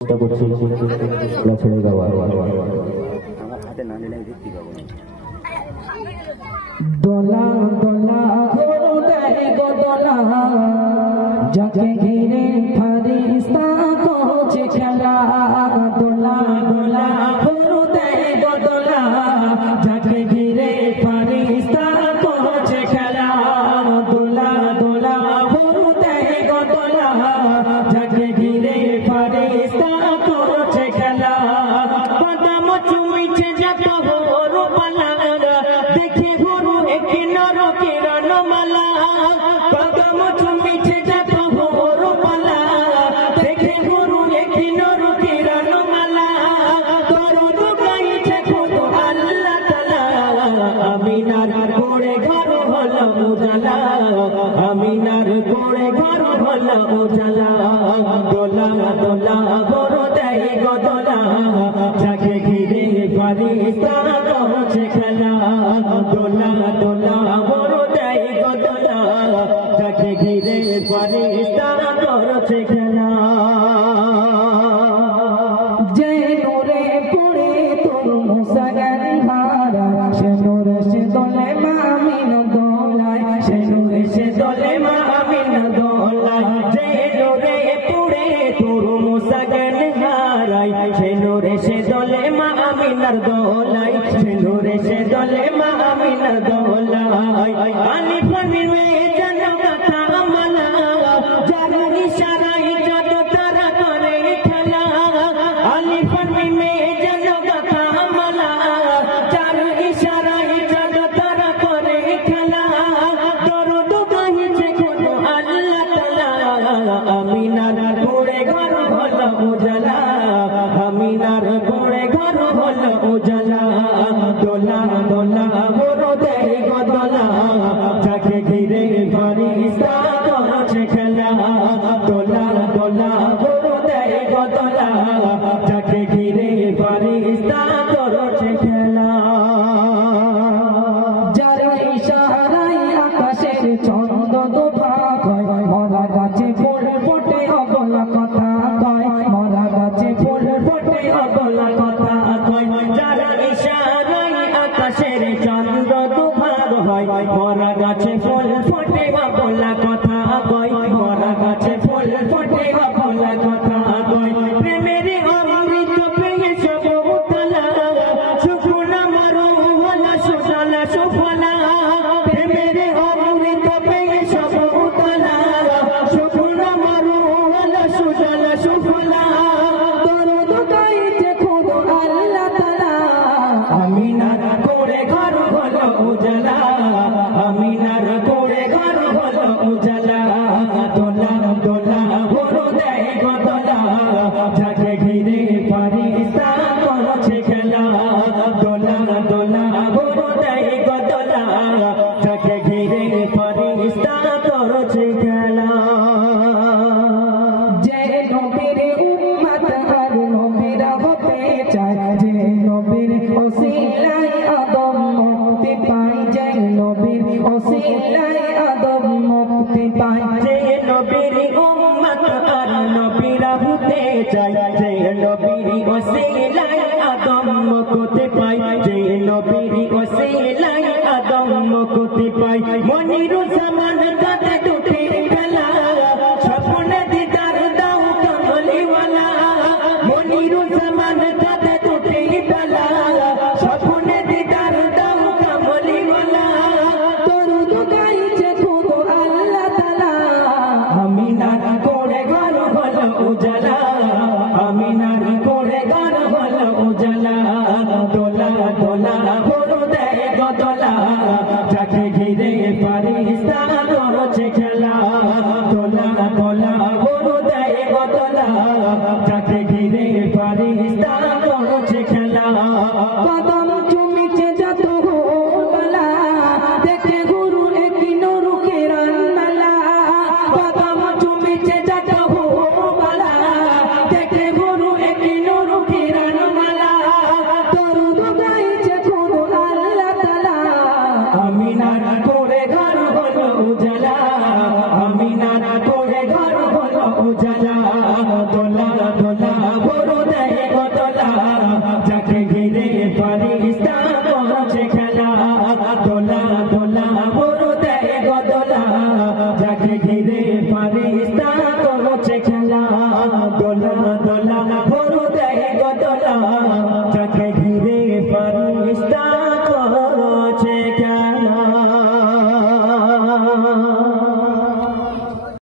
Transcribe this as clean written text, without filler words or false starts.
দোলা দোলা গরু দেয় গো দোলা, যাকে ঘিরে ফারিস্তা করছে খেলা। দোলা দোলা গরু দেয় গো দোলা, যাকে ঘিরে ফারিস্তা করছে খেলা। দোলা দোলা গরু দেয় গো দোলা, যাকে ঘিরে ফারিস্তা করছে খেলা। বাদাম চুমিছে যত গরু পালা, দেখে গরু একে নরকের রণমালা। বাদাম চুমিছে যত গরু পালা, দেখে গরু একে নরকের রণমালা। দরুদ গাইছে খুদ আল্লাহ তাআলা, আমিনার কোড়ে ঘর হলো উজালা। আমিনার কোড়ে ঘর হলো উজালা। দোলা দোলা গরু দেয় গো দোলা, যাকে ঘিরে ফারিস্তা করছে খেলা। দোলা দোলা গরু দেয় গো দোলা, যাকে ঘিরে ফারিস্তা করছে খেলা। যে নূরে পড়ে তোর মুসাগান ভাড়া, সে নূরে সে দোলে মামিন দোলায়, সে নূরে সে দোলে মামিন দোলায়। যে নূরে পড়ে তোর মুসাগান হারাই, সে নূরে সে দোলে মামিনার দোলায়, সে নূরে সে দোলে মামিনার দোলায়। আলিফ মিম যেন কথা মালা, যার ইশারায় যত তারা করে খেলা। আলিফ মিম যেন কথা মালা, যার ইশারায় যত তারা করে খেলা। দরুদ গাইছে খুদ আল্লাহ তাআলা, আমিনার কোড়ে ঘর হলো উজালা। আমিনার কোড়ে ঘর হলো উজালা। দোলা দোলা গরু দেয় গো দোলা, যাকে ঘিরে ফারিস্তা করছে খেলা। দোলা দোলা গরু দেয় গো দোলা, যাকে ঘিরে ফারিস্তা করছে খেলা। যার ইশারায় আকাশের ছন্দ দুভাগ হয়, মরা গাছে ফুল ফোটে অবলা কথা কয়। মরা গাছে ফুল ফোটে অবলা কথা কয়। যার ইশারায় আকাশের চন্দ্র দুভাগ হয়, মরা গাছে ফুল ফোটে অবলা কথা কয়। মরা গাছে ফুল ফোটে অবলা কথা কয়। প্রেমের অমৃত পেয়ে সব উতলা, শুকনা মারো হলা সুজলা সুফলা। প্রেমের অমৃত পেয়ে সব উতলা, শুকনা মারো হলা সুজলা সুফলা। দরুদ গাইছে খুদ আল্লাহ তাআলা, আমিনার কোড়ে ঘর হলো উজালা। আমিনার কোড়ে ঘর হলো উজালা। দোলা দোলা গরু দেয় গো দোলা, যাকে ঘিরে ফারিস্তা করছে খেলা। দোলা দোলা গরু দেয় গো দোলা, যাকে ঘিরে ফারিস্তা করছে খেলা। যে নবীর উম্মত আর নবীরা হতে চায়, যে নবীর ওসিলায় আদম মুক্তি পায়, যে নবীর ওসিলায় আদম মুক্তি পায়। যে নবীর উম্মত আর নবীরা হতে চায়, যে নবীর ওসিলায় আদম মুক্তি পায়, যে নবীর ওসিলায় আদম মুক্তি পায়। মনিরুল জামান কাঁধে দুটি খেলা, স্বপ্নে দিদার দাও কমলিওয়ালা। মনিরুল জামান কাঁধে দুটি খেলা, স্বপ্নে দিদার দাও কমলিওয়ালা। দরুদ গাইছে খুদ আল্লাহ তাআলা, আমিনার কোড়ে ঘর হলো উজালা। আমিনার কোড়ে ঘর হলো উজালা। দোলা দোলা গরু দেয় গো দোলা, যাকে ঘিরে ফারিস্তা করছে খেলা। দোলা দোলা গরু দেয় গো দোলা, যাকে ঘিরে ফারিস্তা করছে খেলা। কদম চুমিছে যত গোলা, দেখে গুরু একই নরকের রণমালা। কদম চুমিছে যত গোলা, দেখে গুরু একই নরকের রণমালা। দরুদ গাইছে খুদ আল্লাহ তাআলা, আমিনার কোড়ে ঘর হলো উজালা। আমিনার কোড়ে ঘর হলো উজালা। দোলা দোলা দোলা